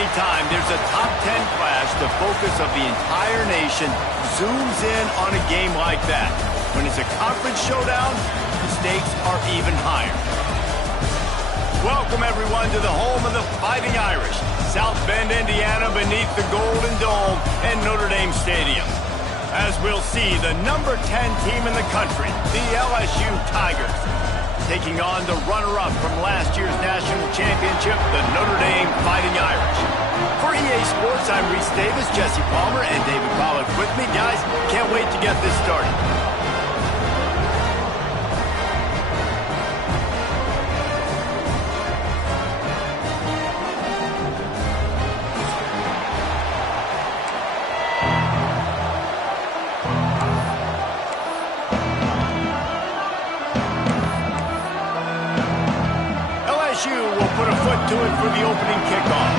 Anytime there's a top 10 clash, the focus of the entire nation zooms in on a game like that. When it's a conference showdown, the stakes are even higher. Welcome, everyone, to the home of the Fighting Irish, South Bend, Indiana, beneath the Golden Dome and Notre Dame Stadium. As we'll see, the number 10 team in the country, the LSU Tigers, taking on the runner-up from last year's national championship, the Notre Dame Fighting Irish. For EA Sports, I'm Reese Davis, Jesse Palmer, and David Pollack with me. Guys, can't wait to get this started. Will put a foot to it for the opening kickoff.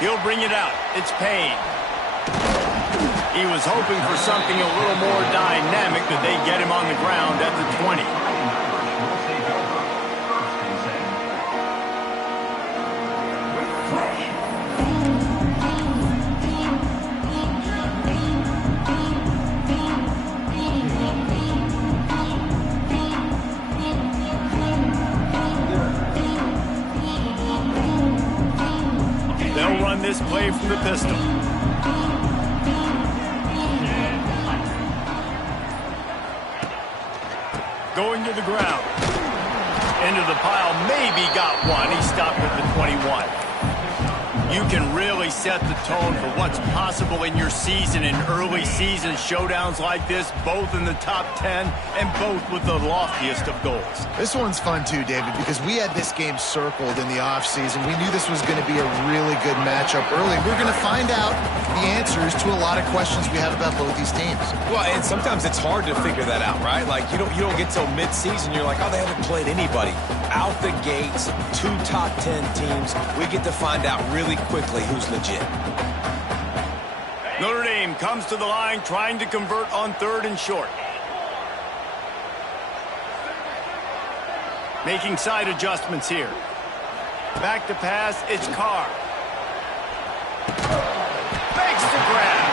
He'll bring it out. It's Payne. He was hoping for something a little more dynamic, but they get him on the ground at the 20. This play from the pistol. Going to the ground. Into the pile, maybe got one. He stopped at the 21. You can really set the tone for what's possible in your season in early season showdowns like this, both in the top 10 and both with the loftiest of goals. This one's fun too, David, because we had this game circled in the offseason. We knew this was going to be a really good matchup early. We're going to find out the answers to a lot of questions we have about both these teams. Well, and sometimes it's hard to figure that out, right? Like, you don't get till mid-season, you're like, oh, they haven't played anybody. Out the gates, 2 top 10 teams, we get to find out really quickly who's legit. Notre Dame comes to the line trying to convert on 3rd and short. Making side adjustments here. Back to pass, it's Carr. Makes the grab.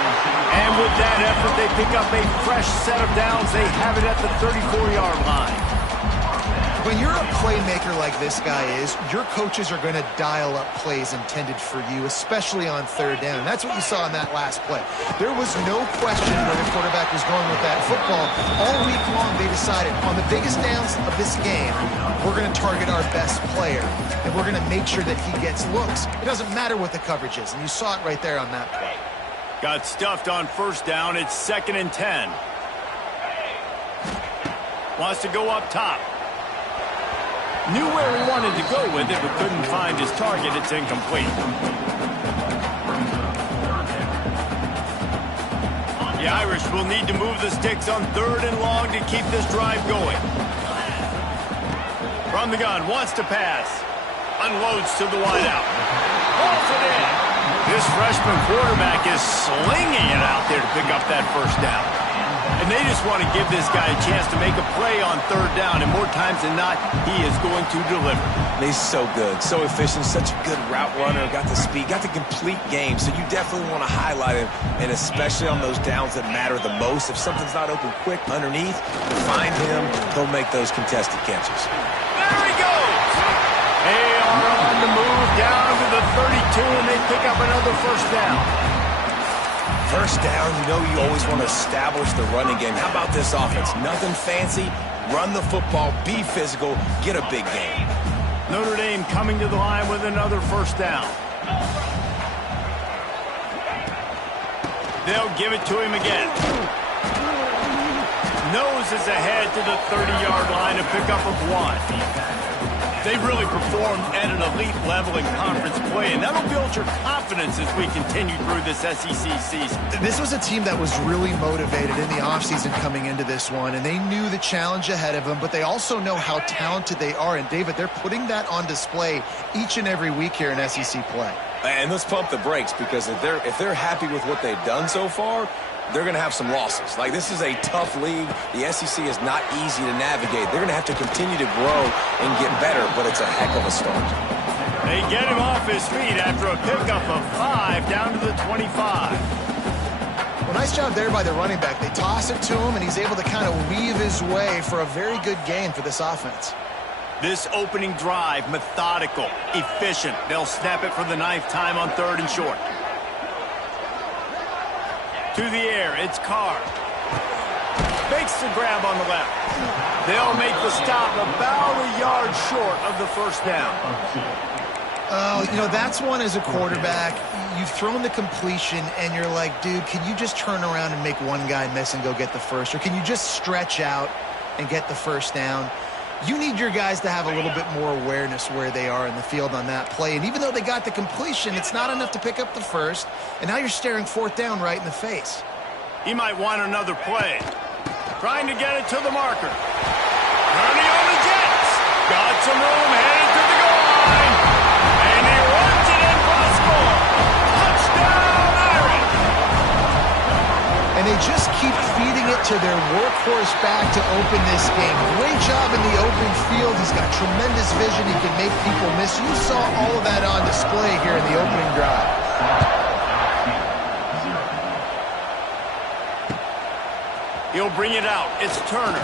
And with that effort, they pick up a fresh set of downs. They have it at the 34-yard line. When you're a playmaker like this guy is, your coaches are going to dial up plays intended for you, especially on 3rd down. That's what you saw in that last play. There was no question where the quarterback was going with that football. All week long, they decided on the biggest downs of this game, we're going to target our best player, and we're going to make sure that he gets looks. It doesn't matter what the coverage is, and you saw it right there on that play. Got stuffed on 1st down. It's 2nd and 10. Wants to go up top. Knew where he wanted to go with it, but couldn't find his target. It's incomplete. The Irish will need to move the sticks on 3rd and long to keep this drive going. From the gun, wants to pass. Unloads to the wideout. Hauls it in. This freshman quarterback is slinging it out there to pick up that 1st down. And they just want to give this guy a chance to make a play on 3rd down, and more times than not, he is going to deliver. He's so good, so efficient, such a good route runner, got the speed, got the complete game, so you definitely want to highlight him, and especially on those downs that matter the most. If something's not open quick underneath, find him, he'll make those contested catches. There he goes! They are on the move down to the 32, and they pick up another 1st down. 1st down, you know you always want to establish the running game. How about this offense? Nothing fancy. Run the football, be physical, get a big game. Notre Dame coming to the line with another 1st down. They'll give it to him again. Noses ahead to the 30-yard line, a pickup of 1. They've really performed at an elite level in conference play, and that'll build your confidence as we continue through this SEC season. This was a team that was really motivated in the offseason coming into this one, and they knew the challenge ahead of them, but they also know how talented they are. And, David, they're putting that on display each and every week here in SEC play. And let's pump the brakes, because if they're happy with what they've done so far, they're going to have some losses. Like, this is a tough league. The SEC is not easy to navigate. They're going to have to continue to grow and get better, but it's a heck of a start. They get him off his feet after a pickup of 5 down to the 25. Well, nice job there by the running back. They toss it to him, and he's able to kind of weave his way for a very good gain for this offense. This opening drive, methodical, efficient. They'll snap it for the 9th time on 3rd and short. To the air, it's Carr. Makes the grab on the left. They'll make the stop about a yard short of the first down. Oh, you know, that's one as a quarterback. You've thrown the completion, and you're like, dude, can you just turn around and make one guy miss and go get the first? Or can you just stretch out and get the first down? You need your guys to have a little bit more awareness where they are in the field on that play. And even though they got the completion, it's not enough to pick up the first. And now you're staring 4th down right in the face. He might want another play. Trying to get it to the marker. Running on the Jets. Got some room, headed to the goal line. And he runs it in for a score. Touchdown, Irish. And they just keep feeding it to their workhorse back to open this game. Great job in the open field. He's got tremendous vision. He can make people miss. You saw all of that on display here in the opening drive. He'll bring it out. It's Turner.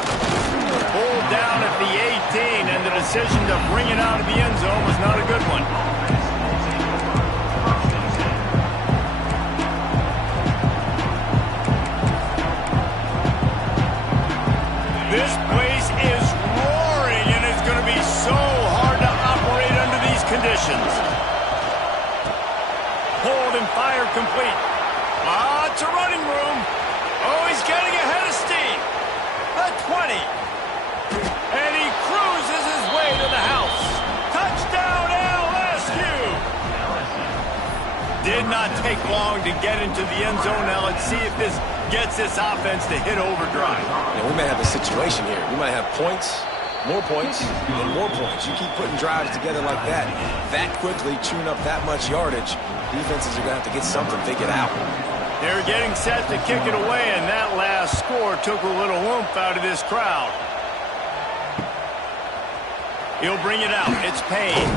Pulled down at the 18, and the decision to bring it out of the end zone was not a good one. This place is roaring, and it's going to be so hard to operate under these conditions. Pulled and fired complete. Lots of running room. Oh, he's getting ahead of steam. The 20. And he cruises his way to the house. Touchdown, LSU. Did not take long to get into the end zone. Now let's see if this gets this offense to hit overdrive. Yeah, we may have a situation here. We might have points, more points, and more points. You keep putting drives together like that quickly, chewing up that much yardage, defenses are going to have to get something figured out. They're getting set to kick it away, and that last score took a little oomph out of this crowd. He'll bring it out. It's Payne.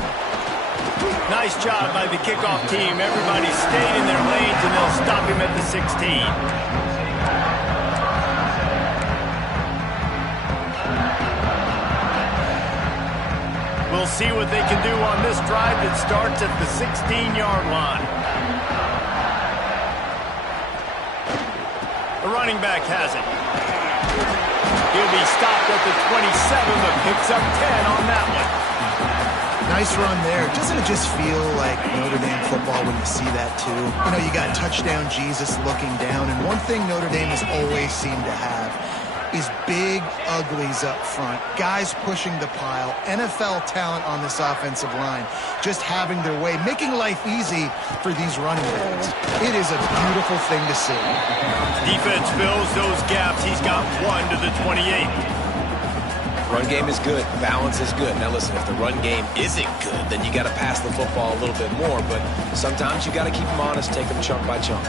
Nice job by the kickoff team. Everybody stayed in their lanes, and they'll stop him at the 16. We'll see what they can do on this drive that starts at the 16-yard line. The running back has it. He'll be stopped at the 27, but picks up 10 on that one. Nice run there. Doesn't it just feel like Notre Dame football when you see that too? You know, you got touchdown Jesus looking down, and one thing Notre Dame has always seemed to have is big uglies up front, guys pushing the pile, NFL talent on this offensive line, just having their way, making life easy for these running backs. It is a beautiful thing to see. Defense fills those gaps. He's got 1 to the 28. Run game is good. Balance is good. Now listen, if the run game isn't good, then you got to pass the football a little bit more, but sometimes you got to keep them honest, take them chunk by chunk.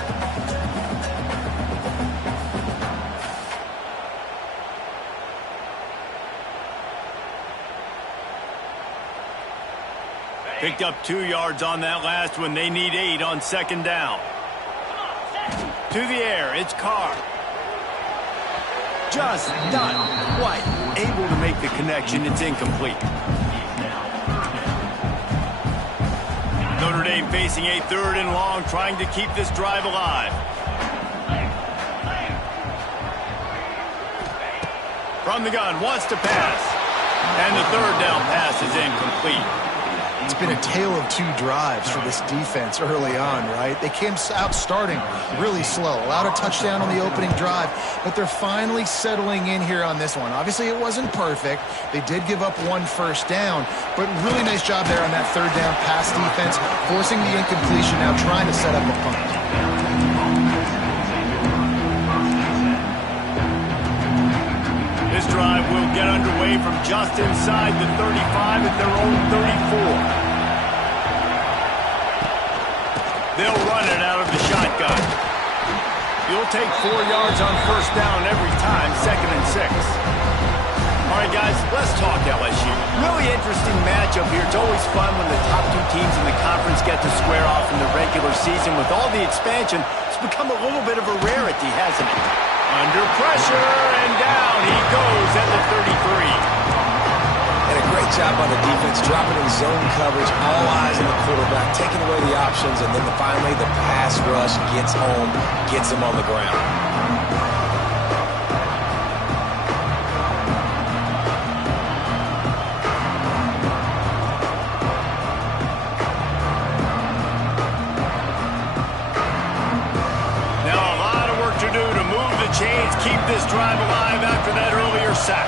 Picked up 2 yards on that last one. They need 8 on 2nd down. To the air, it's Carr. Just not quite able to make the connection. It's incomplete. Notre Dame facing a 3rd and long, trying to keep this drive alive. From the gun, wants to pass. And the 3rd down pass is incomplete. It's been a tale of 2 drives for this defense early on, right? They came out starting really slow, allowed a touchdown on the opening drive, but they're finally settling in here on this one. Obviously, it wasn't perfect. They did give up 1 first down, but really nice job there on that 3rd down pass defense, forcing the incompletion, now trying to set up a punt. This drive will get underway from just inside the 35 at their own 34. They'll run it out of the shotgun. You'll take 4 yards on first down every time, 2nd and 6. All right, guys, let's talk LSU. Really interesting matchup here. It's always fun when the top 2 teams in the conference get to square off in the regular season. With all the expansion, it's become a little bit of a rarity, hasn't it? Under pressure, and down he goes at the 33. And a great job by the defense, dropping in zone coverage, all eyes on the quarterback, taking away the options, and then finally the pass rush gets home, gets him on the ground. Chains keep this drive alive after that earlier sack.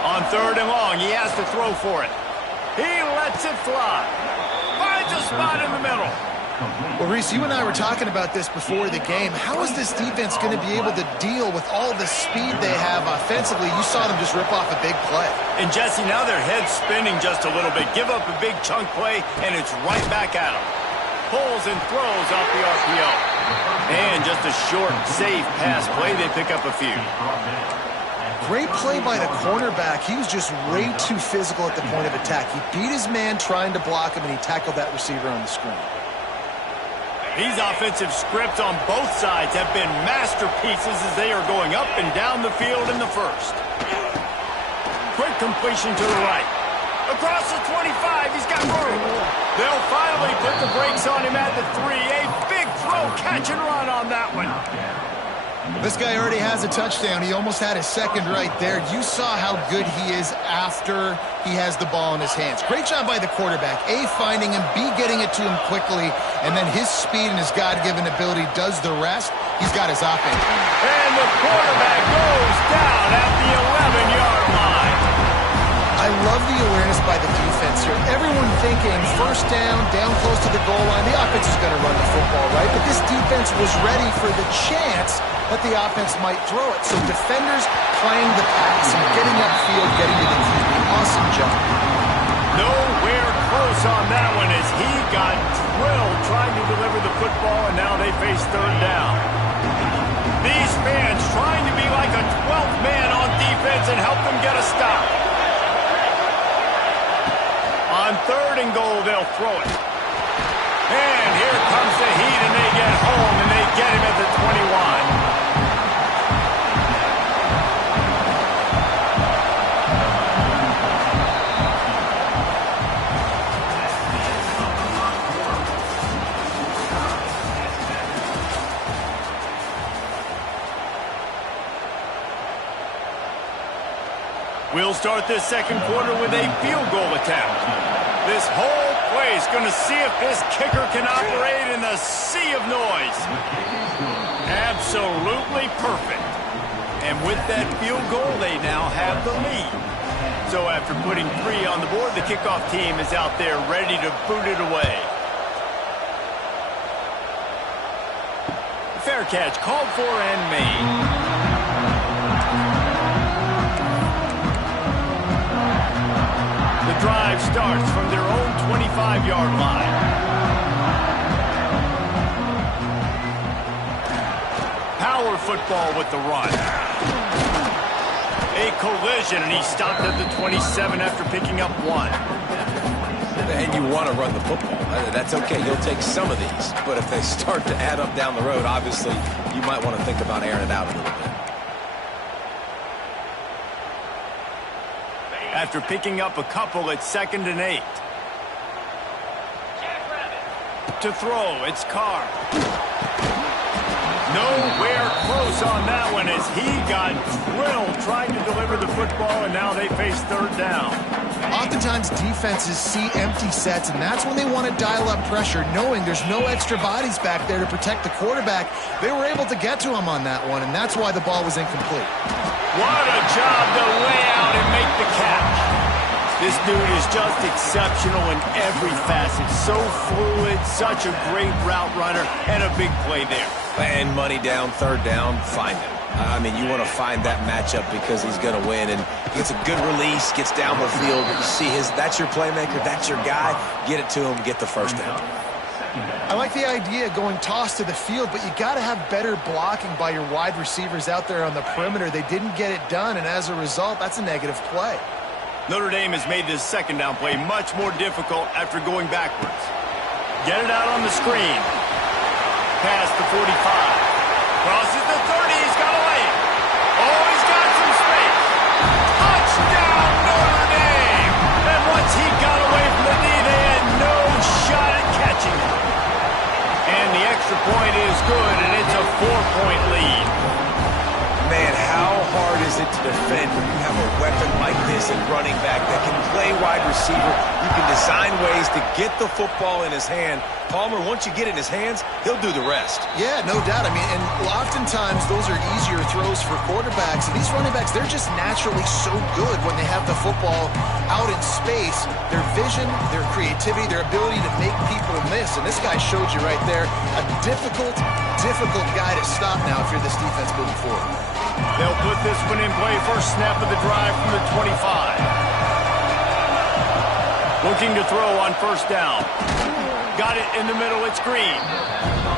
On 3rd and long, he has to throw for it. He lets it fly. Finds a spot in the middle. Well, Reese, you and I were talking about this before the game. How is this defense going to be able to deal with all the speed they have offensively? You saw them just rip off a big play. And, Jesse, now their head's spinning just a little bit. Give up a big chunk play, and it's right back at them. Pulls and throws off the RPO. And just a short, safe pass play. They pick up a few. Great play by the cornerback. He was just way too physical at the point of attack. He beat his man trying to block him, and he tackled that receiver on the screen. These offensive scripts on both sides have been masterpieces as they are going up and down the field in the first. Quick completion to the right. Across the 25, he's got room. They'll finally put the brakes on him at the 3. A big throw, catch and run on that one. This guy already has a touchdown. He almost had his second right there. You saw how good he is after he has the ball in his hands. Great job by the quarterback. A, finding him, B, getting it to him quickly, and then his speed and his God-given ability does the rest. He's got his offense. And the quarterback goes down at the 11-yard line. I love the awareness by the defense here. Everyone thinking first down close to the goal line. The offense is going to run the football, right? But this defense was ready for the chance that the offense might throw it. So defenders playing the pass and getting upfield, getting to the QB. Awesome job. Nowhere close on that one as he got drilled trying to deliver the football, and now they face 3rd down. These fans trying to be like a 12th man on defense and help them get a stop. On 3rd and goal, they'll throw it. And here comes the heat, and they get home, and they get him at the 21. We'll start this second quarter with a field goal attempt. This whole place going to see if this kicker can operate in the sea of noise. Absolutely perfect. And with that field goal, they now have the lead. So after putting 3 on the board, the kickoff team is out there ready to boot it away. Fair catch called for and made. The drive starts from their own 25-yard line. Power football with the run. A collision, and he stopped at the 27 after picking up 1. And you want to run the football. That's okay. You'll take some of these. But if they start to add up down the road, obviously, you might want to think about airing it out a little bit. After picking up a couple, it's 2nd and 8. To throw, it's Carr. Nowhere close on that one as he got drilled trying to deliver the football, and now they face 3rd down. Oftentimes defenses see empty sets, and that's when they want to dial up pressure, knowing there's no extra bodies back there to protect the quarterback. They were able to get to him on that one, and that's why the ball was incomplete. What a job to lay out and make the catch. This dude is just exceptional in every facet. So fluid, such a great route runner, and a big play there. And money down, 3rd down, find him. I mean, you want to find that matchup because he's going to win, and he gets a good release, gets down the field. You see that's your playmaker, that's your guy. Get it to him, get the first down. I like the idea of going toss to the field, but you got to have better blocking by your wide receivers out there on the perimeter. They didn't get it done, and as a result, that's a negative play. Notre Dame has made this second down play much more difficult after going backwards. Get it out on the screen. Past the 45. Crosses the 30. He's got a lane. Oh, he's got some space. Touchdown, Notre Dame! And once he got away from the D, they had no shot at catching him. And the extra point is good, and it's a 4-point lead. Man, how hard is it to defend when you have a weapon like this at running back that can play wide receiver? You can design ways to get the football in his hand. Palmer, once you get it in his hands, he'll do the rest. Yeah, no doubt. I mean, and oftentimes those are easier throws for quarterbacks. And these running backs, they're just naturally so good when they have the football out in space. Their vision, their creativity, their ability to make people miss. And this guy showed you right there, a difficult guy to stop now if you're this defense moving forward. They'll put this one in play. First snap of the drive from the 25. Looking to throw on first down. Got it in the middle. It's Green.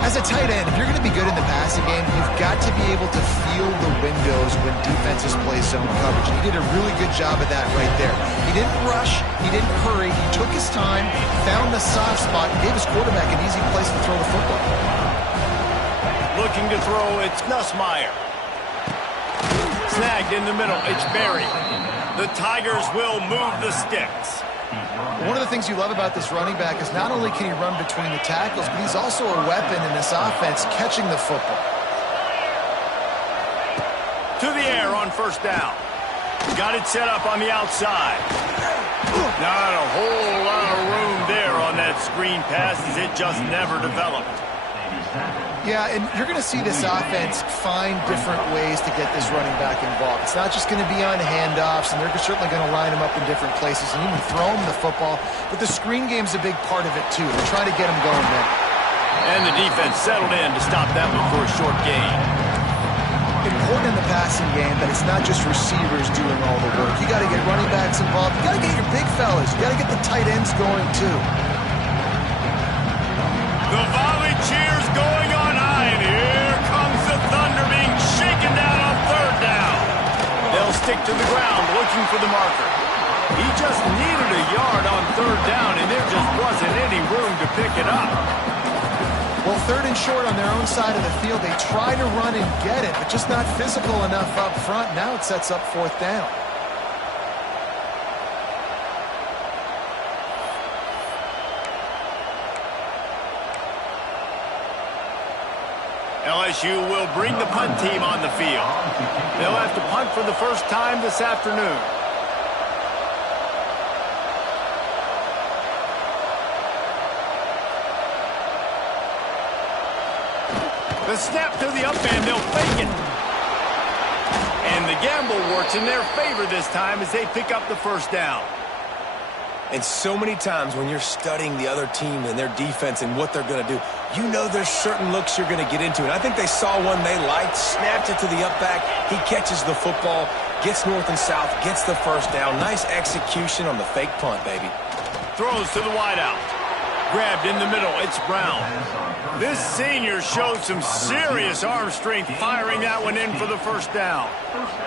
As a tight end, if you're going to be good in the passing game, you've got to be able to feel the windows when defenses play zone coverage. And he did a really good job of that right there. He didn't rush. He didn't hurry. He took his time, found the soft spot, and gave his quarterback an easy place to throw the football. Looking to throw. It's Nussmeier. Snagged in the middle. It's Berry. The Tigers will move the sticks. One of the things you love about this running back is not only can he run between the tackles, but he's also a weapon in this offense catching the football. To the air on first down. Got it set up on the outside. Not a whole lot of room there on that screen pass as it just never developed. Yeah, and you're going to see this offense find different ways to get this running back involved. It's not just going to be on handoffs, and they're certainly going to line him up in different places and even throw him the football. But the screen game's a big part of it, too. They're trying to get him going there. And the defense settled in to stop that one for a short gain. Important in the passing game that it's not just receivers doing all the work. You got to get running backs involved. You got to get your big fellas. You got to get the tight ends going, too. The volley cheers going on high, and here comes the Thunder being shaken down on third down. They'll stick to the ground looking for the marker. He just needed a yard on third down, and there just wasn't any room to pick it up. Well, third and short on their own side of the field. They try to run and get it, but just not physical enough up front. Now it sets up fourth down. LSU will bring the punt team on the field. They'll have to punt for the first time this afternoon. The snap to the up end, they'll fake it. And the gamble works in their favor this time as they pick up the first down. And so many times when you're studying the other team and their defense and what they're going to do, you know there's certain looks you're going to get into. And I think they saw one they liked, snapped it to the up back. He catches the football, gets north and south, gets the first down. Nice execution on the fake punt, baby. Throws to the wideout. Grabbed in the middle. It's Brown. This senior showed some serious arm strength firing that one in for the first down.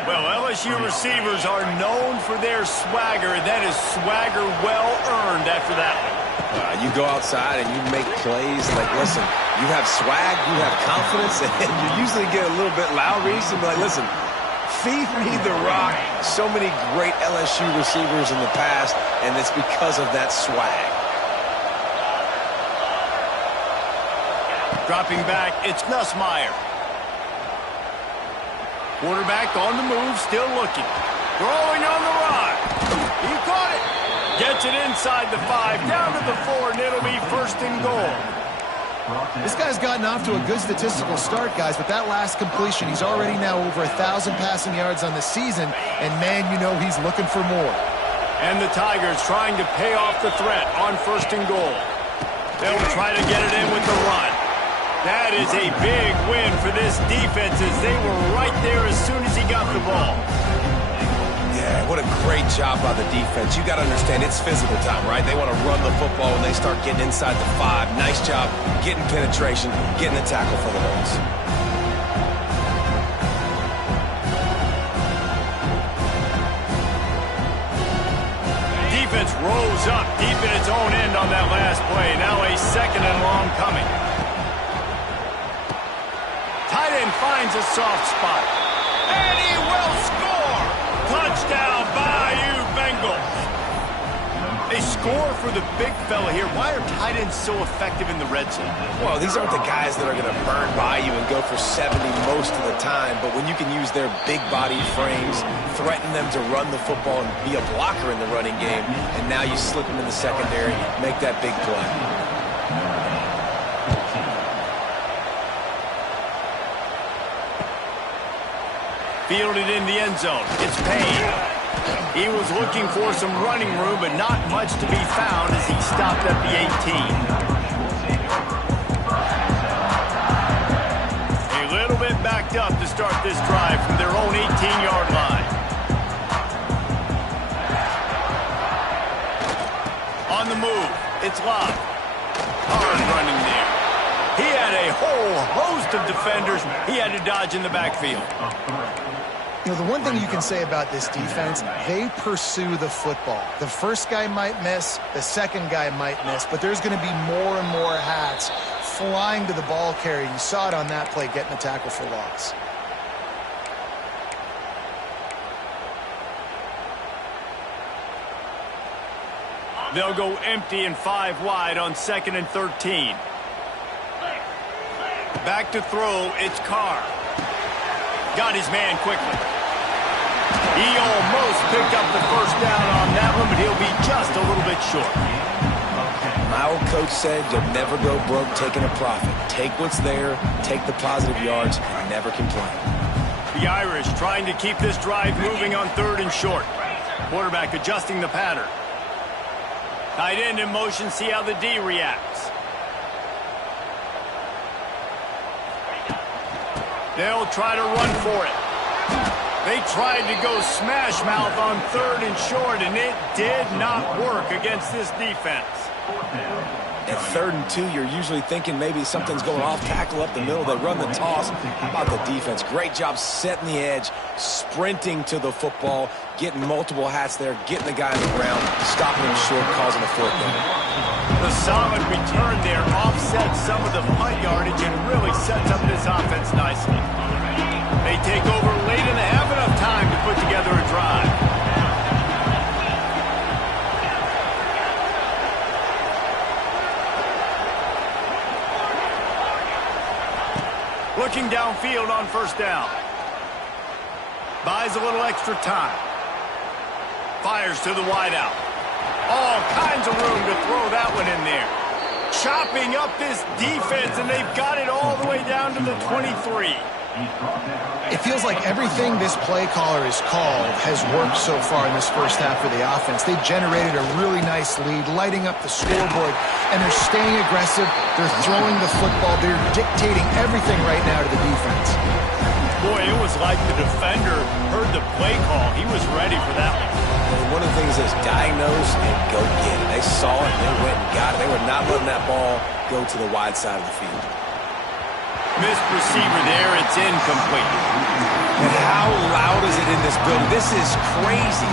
Well, LSU receivers are known for their swagger. That is swagger well earned after that one. You go outside and you make plays. Like, listen, you have swag, you have confidence, and you usually get a little bit loud. So be like, listen, feed me the rock. So many great LSU receivers in the past, and it's because of that swag. Dropping back, it's Nussmeier. Quarterback on the move, still looking. Throwing on the run. He caught it. Gets it inside the 5, down to the 4, and it'll be first and goal. This guy's gotten off to a good statistical start, guys, but that last completion, he's already now over 1,000 passing yards on the season, and man, you know he's looking for more. And the Tigers trying to pay off the threat on first and goal. They'll try to get it in with the run. That is a big win for this defense as they were right there as soon as he got the ball. Yeah, What a great job by the defense. You got to understand, it's physical time, right? They want to run the football when they start getting inside the 5. Nice job getting penetration, getting the tackle for the loss. Defense rose up deep in its own end on that last play. Now a 2nd and long coming. Tight end finds a soft spot. And he will score! Touchdown, Bayou Bengals! They score for the big fella here. Why are tight ends so effective in the red zone? Well, these aren't the guys that are going to burn by you and go for 70 most of the time, but when you can use their big body frames, threaten them to run the football and be a blocker in the running game, and now you slip them in the secondary, make that big play. Fielded in the end zone. It's Payne. He was looking for some running room, but not much to be found as he stopped at the 18. A little bit backed up to start this drive from their own 18-yard line. On the move, it's Love. Hard running there. He had a whole host of defenders he had to dodge in the backfield. You know, the one thing you can say about this defense, they pursue the football. The first guy might miss, the second guy might miss, but there's going to be more and more hats flying to the ball carrier. You saw it on that play, getting a tackle for loss. They'll go empty and 5 wide on 2nd and 13. Back to throw, it's Carr. Got his man quickly. He almost picked up the first down on that one, but he'll be just a little bit short. My old coach said you'll never go broke taking a profit. Take what's there, take the positive yards, and never complain. The Irish trying to keep this drive moving on 3rd and short. Quarterback adjusting the pattern. Tight end in motion, see how the D reacts. They'll try to run for it. They tried to go smash mouth on 3rd and short, and it did not work against this defense. At 3rd and 2, you're usually thinking maybe something's going off tackle up the middle. They run the toss. How about the defense? Great job setting the edge, sprinting to the football, getting multiple hats there, getting the guy on the ground, stopping him short, causing a 4th down. The solid return there offsets some of the punt yardage and really sets up this offense nicely. They take over late and they have enough time to put together a drive. Looking downfield on 1st down. Buys a little extra time. Fires to the wideout. All kinds of room to throw that one in there. Chopping up this defense, and they've got it all the way down to the 23. It feels like everything this play caller has called has worked so far in this first half of the offense. They've generated a really nice lead, lighting up the scoreboard, and they're staying aggressive. They're throwing the football. They're dictating everything right now to the defense. Boy, it was like the defender heard the play call. He was ready for that one. And one of the things is diagnose and go get it. They saw it, and they went and got it. They were not letting that ball go to the wide side of the field. Missed receiver there. It's incomplete. And how loud is it in this building? This is crazy.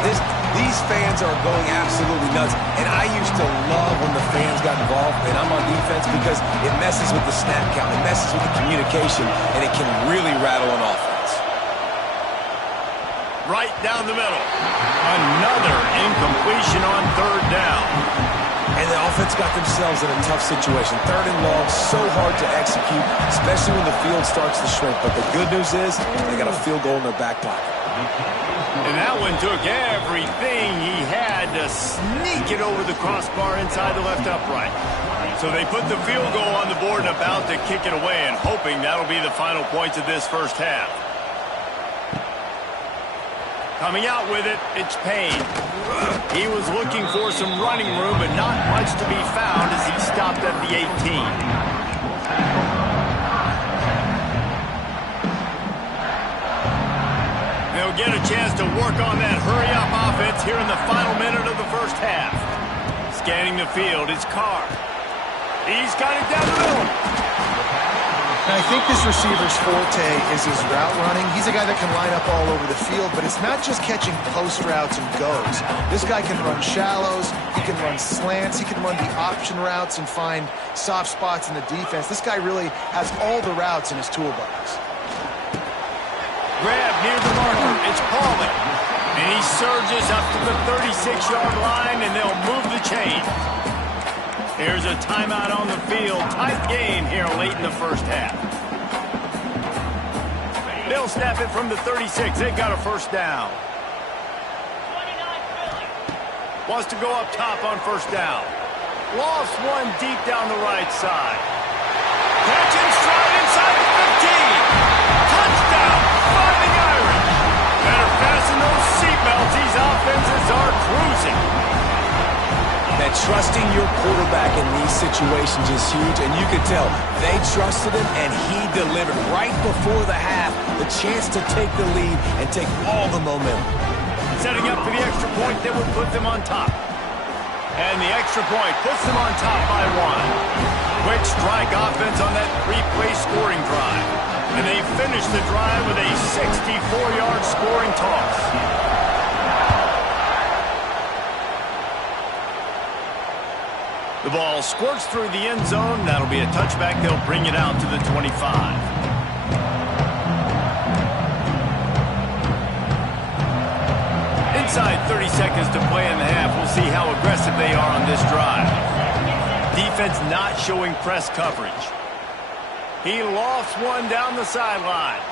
These fans are going absolutely nuts. And I used to love when the fans got involved, and I'm on defense, because it messes with the snap count. It messes with the communication, and it can really rattle an offense. Right down the middle. Another incompletion on 3rd down. And the offense got themselves in a tough situation. 3rd and long, so hard to execute, especially when the field starts to shrink. But the good news is they got a field goal in their back pocket. And that one took everything he had to sneak it over the crossbar inside the left upright. So they put the field goal on the board and about to kick it away, and hoping that'll be the final points of this first half. Coming out with it, it's Payne. He was looking for some running room, but not much to be found as he stopped at the 18. They'll get a chance to work on that hurry-up offense here in the final minute of the first half. Scanning the field, it's Carr. He's got it down the middle. And I think this receiver's forte is his route running. He's a guy that can line up all over the field, but it's not just catching post routes and goes. This guy can run shallows, he can run slants, he can run the option routes and find soft spots in the defense. This guy really has all the routes in his toolbox. Grab near the marker, it's Pauling. And he surges up to the 36-yard line, and they'll move the chain. Here's a timeout on the field. Tight game here late in the first half. They'll snap it from the 36. They've got a first down. Wants to go up top on first down. Lost one deep down the right side. Catch and stride inside the 15. Touchdown, Fighting Irish. Better fasten those seatbelts. These offenses are cruising. That trusting your quarterback in these situations is huge, and you could tell they trusted him, and he delivered right before the half, the chance to take the lead and take all the momentum. Setting up for the extra point that would put them on top. And the extra point puts them on top by one. Quick strike offense on that three-play scoring drive. And they finish the drive with a 64-yard scoring toss. The ball squirts through the end zone. That'll be a touchback. They'll bring it out to the 25. Inside 30 seconds to play in the half. We'll see how aggressive they are on this drive. Defense not showing press coverage. He lofts one down the sideline.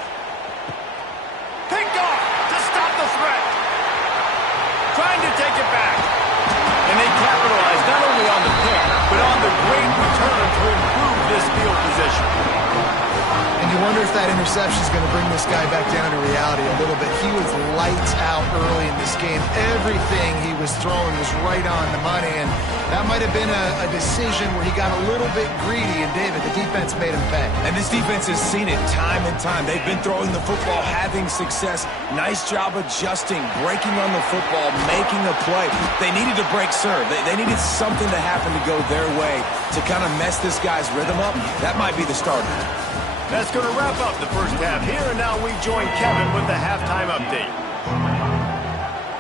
Picked off to stop the threat. Trying to take it back. And they capitalize not only on the pick, but on the great return to improve this field position. And you wonder if that interception is going to bring this guy back down to reality a little bit. He was lights out early in this game. Everything he was throwing was right on the money, and that might have been a decision where he got a little bit greedy, and David, the defense made him pay. And this defense has seen it time and time. They've been throwing the football, having success. Nice job adjusting, breaking on the football, making a play. They needed to break serve. They needed something to happen to go their way to kind of mess this guy's rhythm up. That might be the starter. That's going to wrap up the first half here, and now we join Kevin with the halftime update.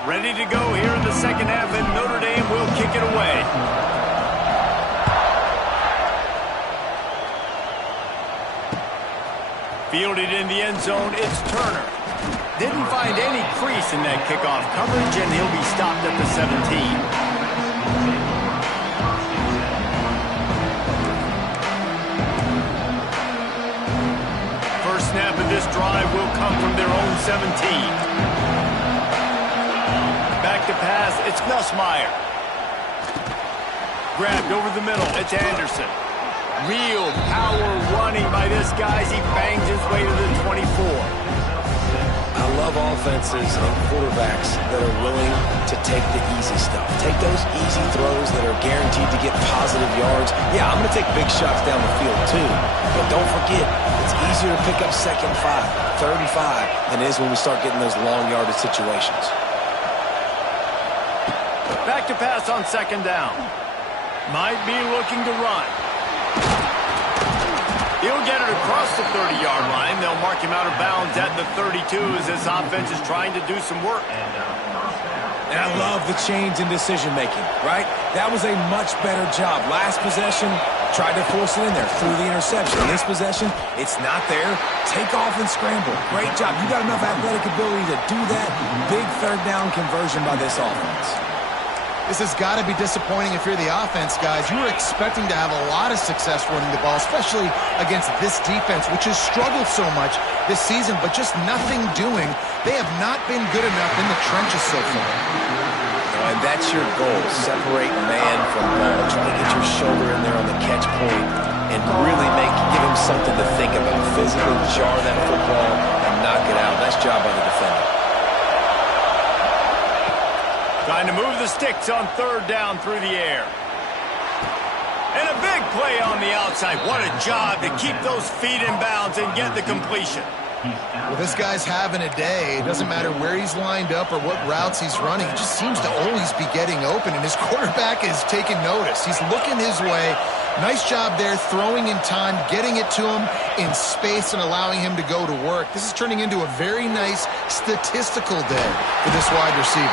Ready to go here in the second half, and Notre Dame will kick it away. Fielded in the end zone, it's Turner. Didn't find any crease in that kickoff coverage, and he'll be stopped at the 17. Snap of this drive will come from their own 17. Back to pass, it's Nussmeier. Grabbed over the middle, it's Anderson. Real power running by this guy as he bangs his way to the 24. I love offenses and quarterbacks that are willing to take the easy stuff. Take those easy throws that are guaranteed to get positive yards. Yeah, I'm going to take big shots down the field too. But don't forget, it's easier to pick up second 5, 35 than it is when we start getting those long yardage situations. Back to pass on second down. Might be looking to run. He'll get it across the 30-yard line. They'll mark him out of bounds at the 32 as this offense is trying to do some work. And I love the change in decision-making, right? That was a much better job. Last possession, tried to force it in there through the interception. This possession, it's not there. Take off and scramble. Great job. You got enough athletic ability to do that. Big third down conversion by this offense. This has got to be disappointing if you're the offense, guys. You were expecting to have a lot of success running the ball, especially against this defense, which has struggled so much this season, but just nothing doing. They have not been good enough in the trenches so far. And that's your goal. Separate man from ball. Try to get your shoulder in there on the catch point and really give him something to think about. Physically jar that football and knock it out. Nice job by the defender. Trying to move the sticks on third down through the air. And a big play on the outside. What a job to keep those feet in bounds and get the completion. Well, this guy's having a day. It doesn't matter where he's lined up or what routes he's running. He just seems to always be getting open, and his quarterback is taking notice. He's looking his way. Nice job there, throwing in time, getting it to him in space and allowing him to go to work. This is turning into a very nice statistical day for this wide receiver.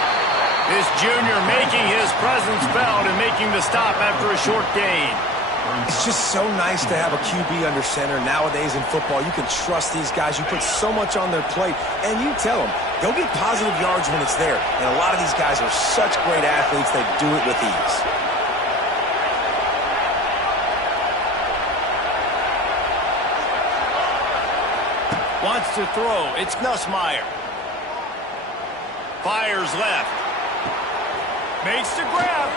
This junior making his presence felt and making the stop after a short gain. It's just so nice to have a QB under center. Nowadays in football, you can trust these guys. You put so much on their plate, and you tell them, go get positive yards when it's there. And a lot of these guys are such great athletes, they do it with ease. Wants to throw. It's Nussmeier. Fires left. Makes the grab.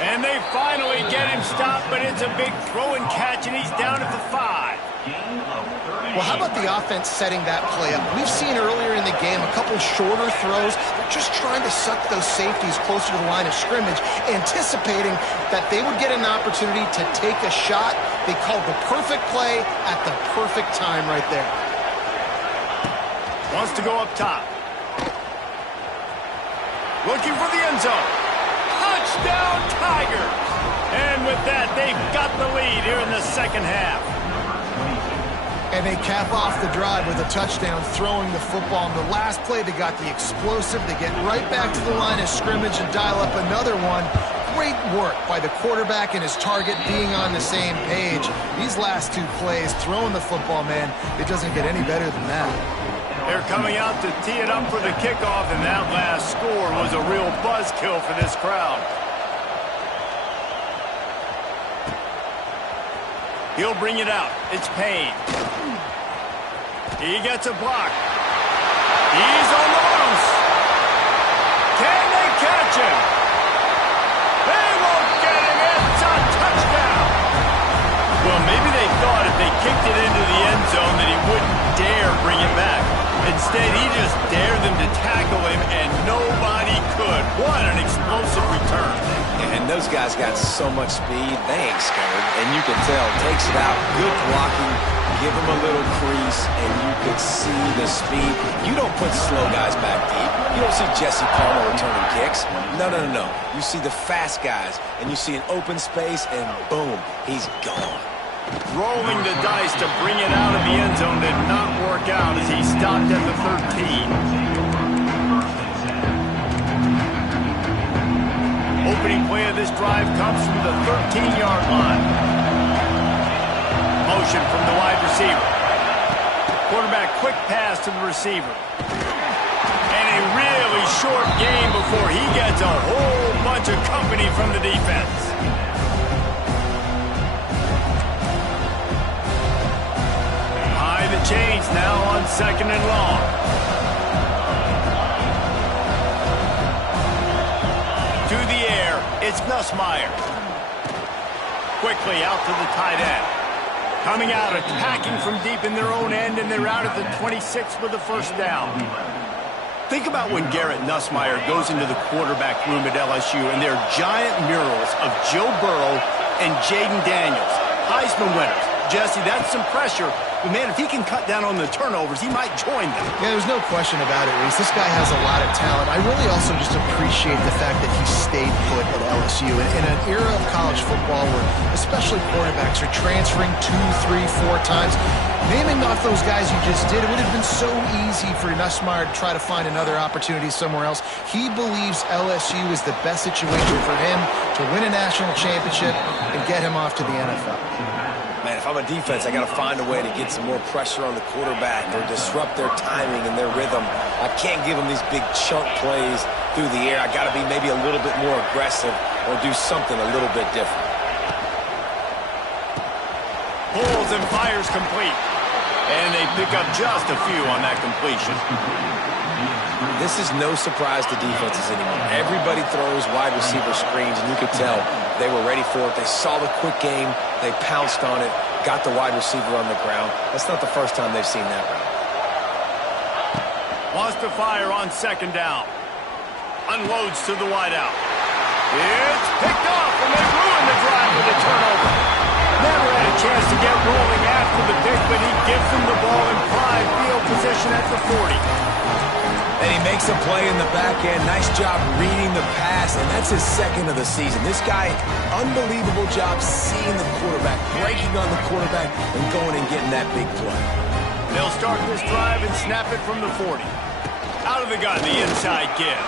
And they finally get him stopped, but it's a big throw and catch, and he's down at the 5. Well, how about the offense setting that play up? We've seen earlier in the game a couple shorter throws. They're just trying to suck those safeties closer to the line of scrimmage, anticipating that they would get an opportunity to take a shot. They called the perfect play at the perfect time right there. Wants to go up top. Looking for the end zone. Touchdown, Tigers! And with that, they've got the lead here in the second half. And they cap off the drive with a touchdown, throwing the football. In the last play, they got the explosive. They get right back to the line of scrimmage and dial up another one. Great work by the quarterback and his target being on the same page. These last two plays, throwing the football, man, it doesn't get any better than that. They're coming out to tee it up for the kickoff, and that last score was a real buzzkill for this crowd. He'll bring it out. It's Payne. He gets a block. He's on the loose. Can they catch him? They won't get him. It's a touchdown. Well, maybe they thought if they kicked it into the end zone that he wouldn't dare bring it back. Instead, he just dared them to tackle him, and nobody could. What an explosive return. And those guys got so much speed, they ain't scared. And you can tell, takes it out, good blocking, give him a little crease, and you could see the speed. You don't put slow guys back deep. You don't see Jesse Palmer returning kicks. No. You see the fast guys, and you see an open space, and boom, he's gone. Rolling the dice to bring it out of the end zone did not work out as he stopped at the 13. Opening play of this drive comes from the 13-yard line. Motion from the wide receiver. Quarterback quick pass to the receiver. And a really short game before he gets a whole bunch of company from the defense. The chains now on 2nd and long. To the air, it's Nussmeier. Quickly out to the tight end. Coming out, attacking from deep in their own end, and they're out at the 26 with the first down. Think about when Garrett Nussmeier goes into the quarterback room at LSU, and there are giant murals of Joe Burrow and Jaden Daniels, Heisman winners. Jesse, that's some pressure. But, man, if he can cut down on the turnovers, he might join them. Yeah, there's no question about it, Reese. This guy has a lot of talent. I really also just appreciate the fact that he stayed put at LSU. In an era of college football where especially quarterbacks are transferring 2, 3, 4 times, naming off those guys you just did, it would have been so easy for Nussmeier to try to find another opportunity somewhere else. He believes LSU is the best situation for him to win a national championship and get him off to the NFL. Man, if I'm a defense, I got to find a way to get some more pressure on the quarterback or disrupt their timing and their rhythm. I can't give them these big chunk plays through the air. I got to be maybe a little bit more aggressive or do something a little bit different. Pulls and fires complete. And they pick up just a few on that completion. This is no surprise to defenses anymore. Everybody throws wide receiver screens, and you could tell they were ready for it. They saw the quick game. They pounced on it, got the wide receiver on the ground. That's not the first time they've seen that route. Wants to fire on 2nd down. Unloads to the wideout. It's picked off, and they ruin the drive with a turnover. Never had a chance to get rolling after the pick, but he gives them the ball in prime field position at the 40. And he makes a play in the back end. Nice job reading the pass, and that's his second of the season. This guy, unbelievable job seeing the quarterback, breaking on the quarterback, and going and getting that big play. They'll start this drive and snap it from the 40. Out of the gun, the inside give.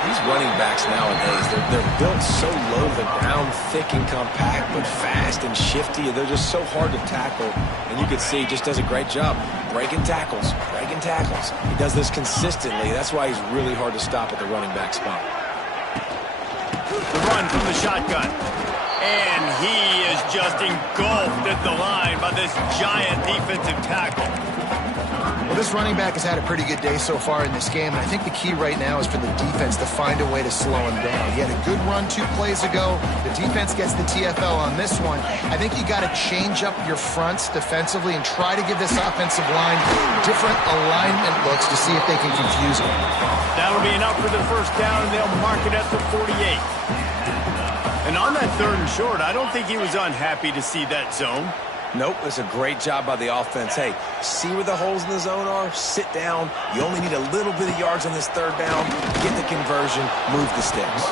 These running backs nowadays, they're built so low to the ground, thick and compact, but fast and shifty. They're just so hard to tackle. And you can see he just does a great job breaking tackles, breaking tackles. He does this consistently. That's why he's really hard to stop at the running back spot. The run from the shotgun. And he is just engulfed at the line by this giant defensive tackle. Well, this running back has had a pretty good day so far in this game, and I think the key right now is for the defense to find a way to slow him down. He had a good run 2 plays ago. The defense gets the TFL on this one. I think you got to change up your fronts defensively and try to give this offensive line different alignment looks to see if they can confuse him. That'll be enough for the first down, and they'll mark it at the 48. And on that 3rd and short, I don't think he was unhappy to see that zone. Nope, it's a great job by the offense. Hey, see where the holes in the zone are? Sit down. You only need a little bit of yards on this 3rd down. Get the conversion. Move the sticks.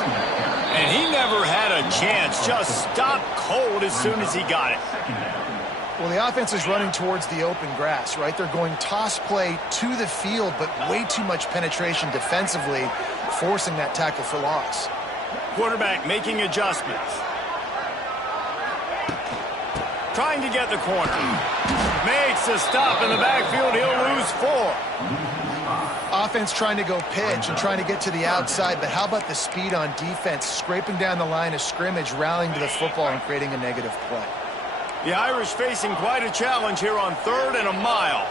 And he never had a chance. Just stopped cold as soon as he got it. Well, the offense is running towards the open grass, right? They're going toss play to the field, but way too much penetration defensively, forcing that tackle for loss. Quarterback making adjustments. Trying to get the corner. Makes a stop in the backfield. He'll lose 4. Offense trying to go pitch and trying to get to the outside, but how about the speed on defense, scraping down the line of scrimmage, rallying to the football and creating a negative play. The Irish facing quite a challenge here on 3rd and a mile.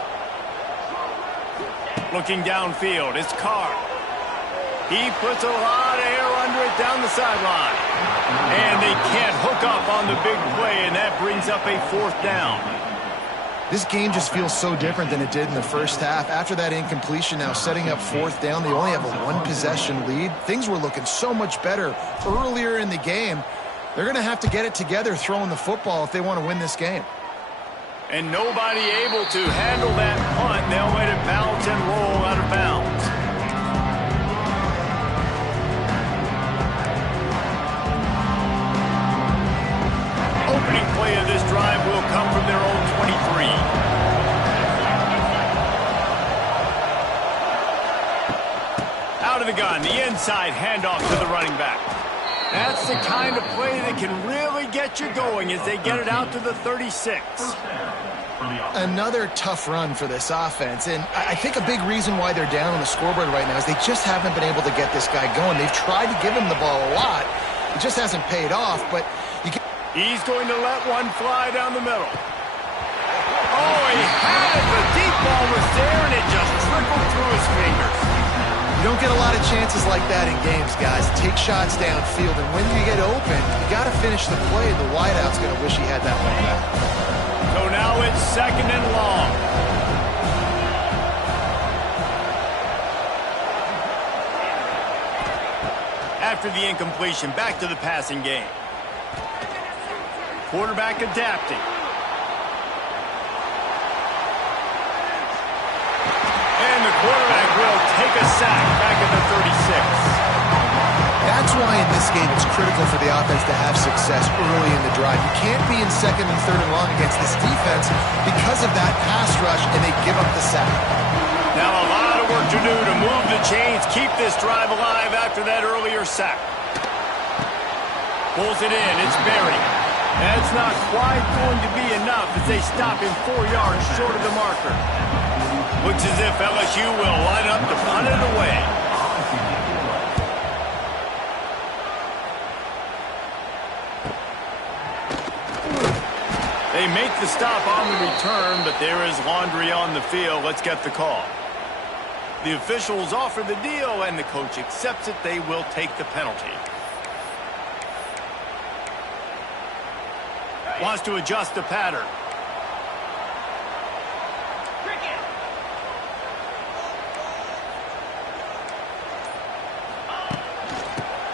Looking downfield, it's Carr. He puts a lot of air under it down the sideline. And they can't hook up on the big play, and that brings up a 4th down. This game just feels so different than it did in the first half. After that incompletion, now setting up 4th down, they only have a 1-possession lead. Things were looking so much better earlier in the game. They're going to have to get it together throwing the football if they want to win this game. And nobody able to handle that punt. They'll let it bounce and roll out of bounds. Opening play of this drive will come from their own 23. Out of the gun, the inside handoff to the running back. That's the kind of play that can really get you going as they get it out to the 36. Another tough run for this offense, and I think a big reason why they're down on the scoreboard right now is they just haven't been able to get this guy going. They've tried to give him the ball a lot. It just hasn't paid off, but you can... He's going to let one fly down the middle. Oh, he had it. The deep ball was there, and it just trickled through his fingers. You don't get a lot of chances like that in games, guys. Take shots downfield, and when you get open, you got to finish the play. The wideout's going to wish he had that one back. So now it's 2nd and long. After the incompletion, back to the passing game. Quarterback adapting. And the quarterback will take a sack back at the 36. That's why in this game it's critical for the offense to have success early in the drive. You can't be in 2nd and 3rd and long against this defense because of that pass rush, and they give up the sack. Now a lot of work to do to move the chains, keep this drive alive after that earlier sack. Pulls it in, it's buried. That's not quite going to be enough as they stop him 4 yards short of the marker. Looks as if LSU will line up to punt it away. They make the stop on the return, but there is laundry on the field. Let's get the call. The officials offer the deal, and the coach accepts it. They will take the penalty. Wants to adjust the pattern.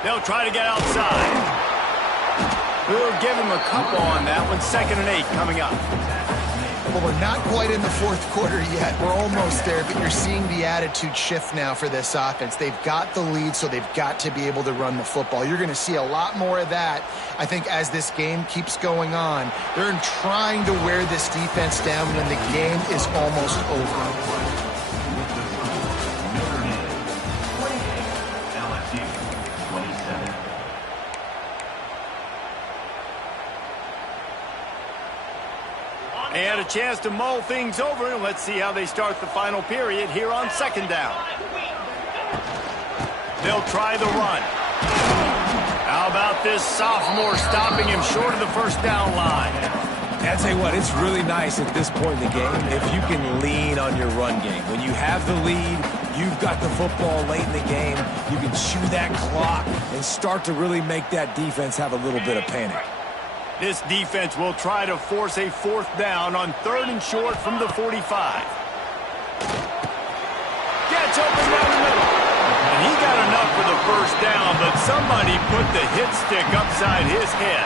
They'll try to get outside. We'll give him a couple on that one. 2nd and 8 coming up. Well, we're not quite in the fourth quarter yet. We're almost there, but you're seeing the attitude shift now for this offense. They've got the lead, so they've got to be able to run the football. You're going to see a lot more of that, I think, as this game keeps going on. They're trying to wear this defense down when the game is almost over. And a chance to mull things over, and let's see how they start the final period here on 2nd down. They'll try the run. How about this sophomore stopping him short of the 1st down line? I tell you what, it's really nice at this point in the game if you can lean on your run game. When you have the lead, you've got the football late in the game, you can chew that clock and start to really make that defense have a little bit of panic. This defense will try to force a 4th down on 3rd and short from the 45. Gets open down the middle. And he got enough for the 1st down, but somebody put the hit stick upside his head.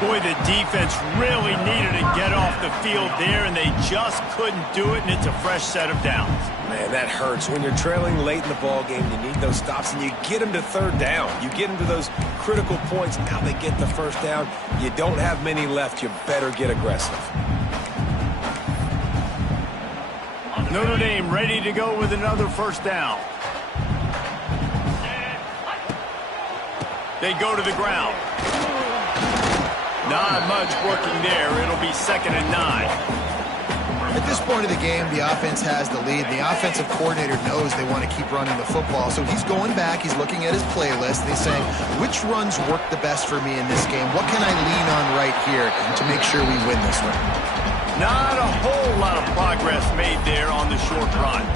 Boy, the defense really needed to get off the field there, and they just couldn't do it, and it's a fresh set of downs. Man, that hurts. When you're trailing late in the ball game, you need those stops, and you get them to 3rd down. You get them to those critical points. Now they get the 1st down. You don't have many left. You better get aggressive. Notre Dame ready to go with another 1st down. They go to the ground. Not much working there. It'll be 2nd and 9. At this point of the game, the offense has the lead. The offensive coordinator knows they want to keep running the football. So he's going back, he's looking at his playlist, and he's saying, which runs work the best for me in this game? What can I lean on right here to make sure we win this one? Not a whole lot of progress made there on the short run.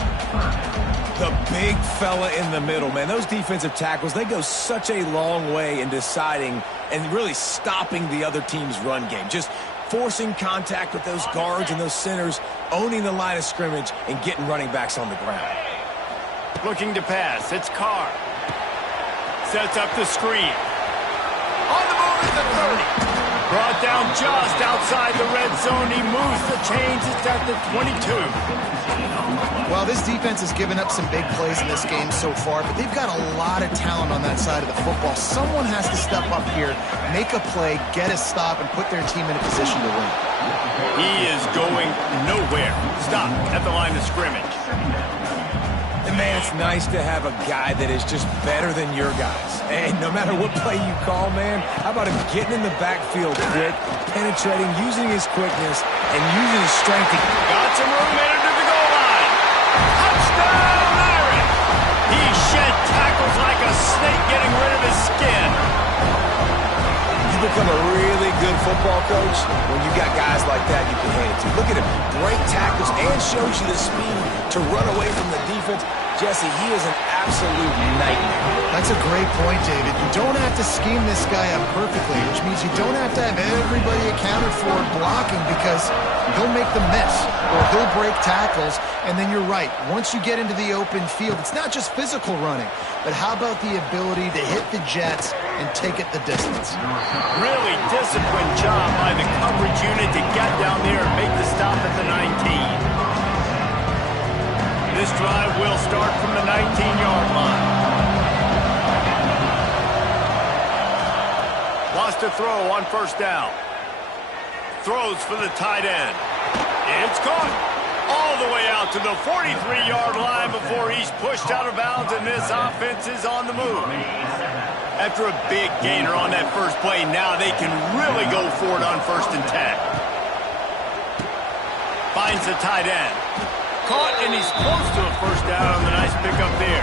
The big fella in the middle, man. Those defensive tackles, they go such a long way in deciding and really stopping the other team's run game. Just forcing contact with those guards and those centers, owning the line of scrimmage, and getting running backs on the ground. Looking to pass. It's Carr. Sets up the screen. On the move at the 30. Brought down just outside the red zone. He moves the chains. It's at the 22. Well, this defense has given up some big plays in this game so far, but they've got a lot of talent on that side of the football. Someone has to step up here, make a play, get a stop, and put their team in a position to win. He is going nowhere. Stop at the line of scrimmage. And, man, it's nice to have a guy that is just better than your guys. And no matter what play you call, man, how about him getting in the backfield quick, penetrating, using his quickness, and using his strength to... Got some room headed to the goal line. Touchdown, Irish! He shed tackles like a snake getting rid of his skin. You become a really good football coach when you got guys like that you can hand it to. Look at him, break tackles and shows you the speed to run away from the defense. Jesse, he is an absolute nightmare. That's a great point, David. You don't have to scheme this guy up perfectly, which means you don't have to have everybody accounted for blocking because he'll make them miss or he'll break tackles. And then you're right. Once you get into the open field, it's not just physical running, but how about the ability to hit the jets and take it the distance? Really disciplined job by the coverage unit to get down there and make the stop at the 19. This drive will start from the 19-yard line. Lost a throw on 1st down. Throws for the tight end. It's caught all the way out to the 43-yard line before he's pushed out of bounds, and this offense is on the move. After a big gainer on that first play, now they can really go for it on 1st and 10. Finds the tight end. Caught, and he's close to a 1st down on the nice pickup there.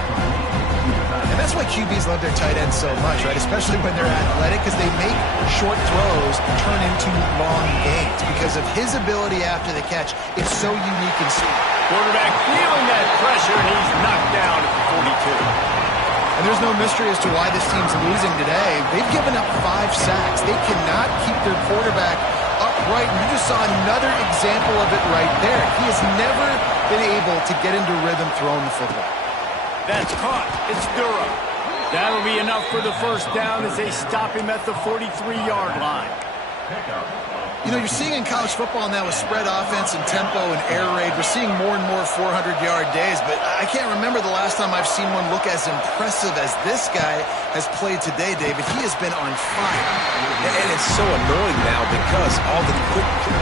And that's why QBs love their tight ends so much, right? Especially when they're athletic, because they make short throws turn into long gains. Because of his ability after the catch, it's so unique and sweet. Quarterback feeling that pressure, and he's knocked down at the 42. And there's no mystery as to why this team's losing today. They've given up 5 sacks. They cannot keep their quarterback upright. And you just saw another example of it right there. He has never been able to get into rhythm throwing the football. That's caught. It's Durham. That'll be enough for the first down as they stop him at the 43-yard line. You know, you're seeing in college football now with spread offense and tempo and air raid, we're seeing more and more 400-yard days, but I can't remember the last time I've seen one look as impressive as this guy has played today, David. He has been on fire. And it's so annoying now because all the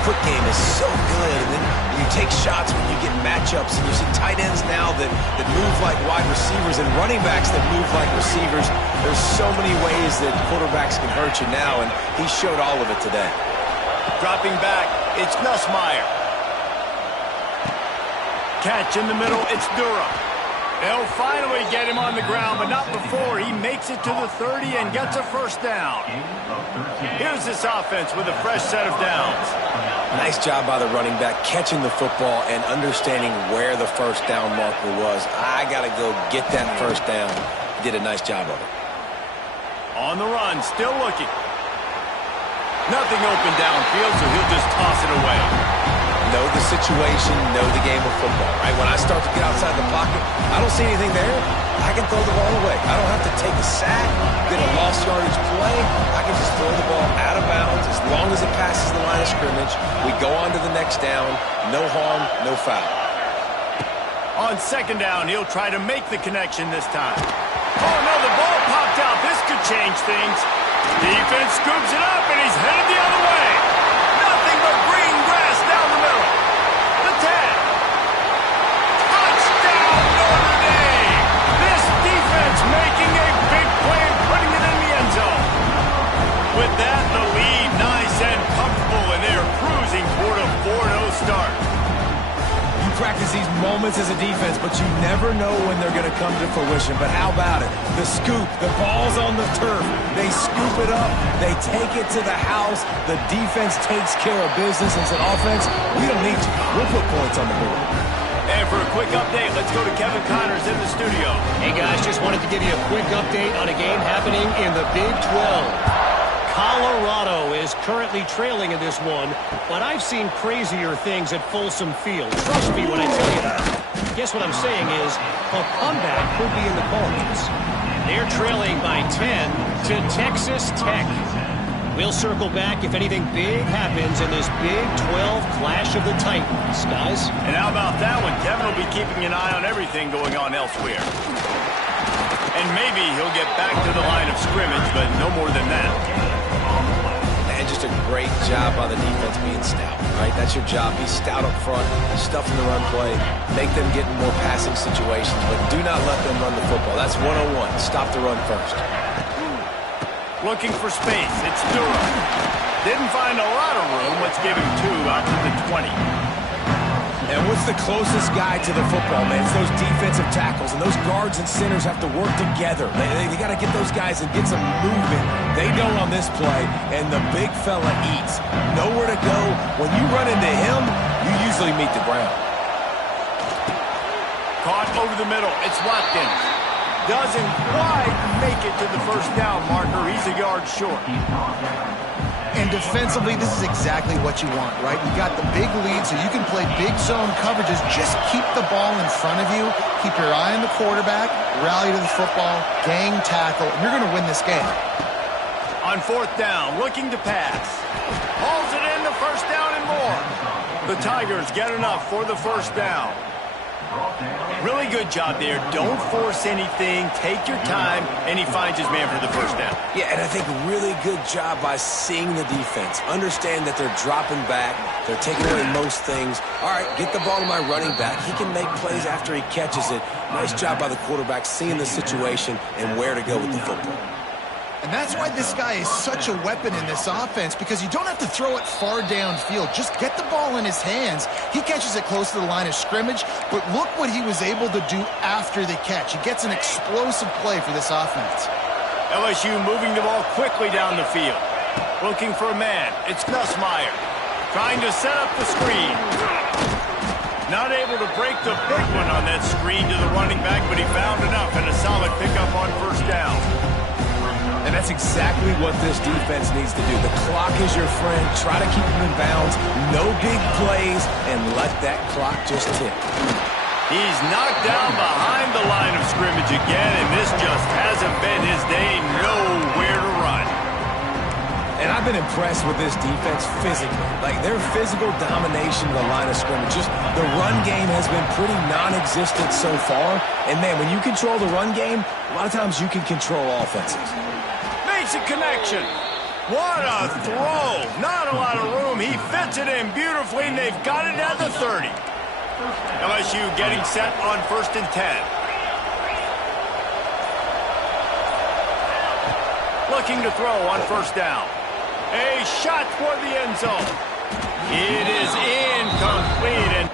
quick game is so good, and then you take shots when you get matchups, and you see tight ends now that move like wide receivers and running backs that move like receivers. There's so many ways that quarterbacks can hurt you now, and he showed all of it today. Dropping back, it's Ncaa. Catch in the middle, it's Durham. They'll finally get him on the ground, but not before he makes it to the 30 and gets a first down. Here's this offense with a fresh set of downs. Nice job by the running back, catching the football and understanding where the first down marker was. I got to go get that first down. He did a nice job of it. On the run, still looking. Nothing open downfield, so he'll just toss it away. Know the situation, know the game of football, right? When I start to get outside the pocket, I don't see anything there. I can throw the ball away. I don't have to take a sack, get a lost yardage play. I can just throw the ball out of bounds as long as it passes the line of scrimmage. We go on to the next down. No harm, no foul. On second down, he'll try to make the connection this time. Oh, no, the ball popped out. This could change things. Defense scoops it up, and he's headed the other way. Nothing but green grass down the middle. The 10. Touchdown, Notre Dame. This defense making a big play and putting it in the end zone. With that, the lead nice and comfortable, and they're cruising toward a 4-0 start. Practice these moments as a defense, but you never know when they're going to come to fruition. But how about it? The scoop, the ball's on the turf. They scoop it up. They take it to the house. The defense takes care of business. As an offense, we don't need to. We'll put points on the board. And for a quick update, let's go to Kevin Connors in the studio. Hey, guys, just wanted to give you a quick update on a game happening in the Big 12. Colorado is currently trailing in this one, but I've seen crazier things at Folsom Field. Trust me when I tell you that. Guess what I'm saying is a comeback could be in the cards. They're trailing by 10 to Texas Tech. We'll circle back if anything big happens in this Big 12 clash of the Titans, guys. And how about that one? Kevin will be keeping an eye on everything going on elsewhere. And maybe he'll get back to the line of scrimmage, but no more than that. And just a great job by the defense being stout, right? That's your job. Be stout up front, stuff in the run play, make them get in more passing situations, but do not let them run the football. That's 101. Stop the run first. Looking for space. It's Durham. Didn't find a lot of room. Let's give him 2 out to the 20. And what's the closest guy to the football, man? It's those defensive tackles, and those guards and centers have to work together. They got to get those guys and get some movement. They don't on this play, and the big fella eats. Nowhere to go. When you run into him, you usually meet the ground. Caught over the middle. It's Watkins. Doesn't quite make it to the first down marker. He's a yard short. And defensively, this is exactly what you want, right? You got the big lead, so you can play big zone coverages. Just keep the ball in front of you. Keep your eye on the quarterback. Rally to the football. Gang tackle. And you're going to win this game. On fourth down, looking to pass. Hauls it in, the first down and more. The Tigers get enough for the first down. Really good job there. Don't force anything. Take your time, and he finds his man for the first down. Yeah, and I think really good job by seeing the defense. Understand that they're dropping back. They're taking away most things. All right, get the ball to my running back. He can make plays after he catches it. Nice job by the quarterback seeing the situation and where to go with the football. And that's why this guy is such a weapon in this offense, because you don't have to throw it far downfield. Just get the ball in his hands. He catches it close to the line of scrimmage, but look what he was able to do after the catch. He gets an explosive play for this offense. LSU moving the ball quickly down the field. Looking for a man. It's Ncaa. Trying to set up the screen. Not able to break the big one on that screen to the running back, but he found enough and a solid pickup on first down. And that's exactly what this defense needs to do. The clock is your friend. Try to keep them in bounds. No big plays, and let that clock just tick. He's knocked down behind the line of scrimmage again, and this just hasn't been his day. Nowhere to run. And I've been impressed with this defense physically. Like, their physical domination of the line of scrimmage. Just the run game has been pretty non-existent so far. And, man, when you control the run game, a lot of times you can control offenses. Makes a connection. What a throw. Not a lot of room. He fits it in beautifully, and they've got it at the 30. LSU getting set on 1st and 10. Looking to throw on 1st down. A shot toward the end zone. It is incomplete. And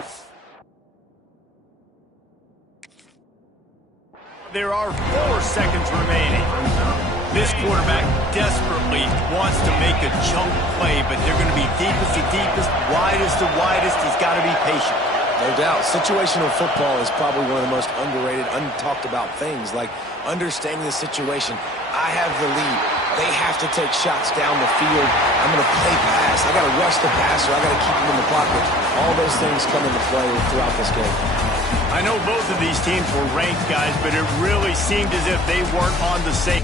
there are 4 seconds remaining. This quarterback desperately wants to make a chunk play, but they're going to be deepest to deepest, widest to widest. He's got to be patient. No doubt. Situational football is probably one of the most underrated, untalked about things, like understanding the situation. I have the lead. They have to take shots down the field. I'm going to play pass. I got to rush the passer. I got to keep him in the pocket. All those things come into play throughout this game. I know both of these teams were ranked, guys, but it really seemed as if they weren't on the same.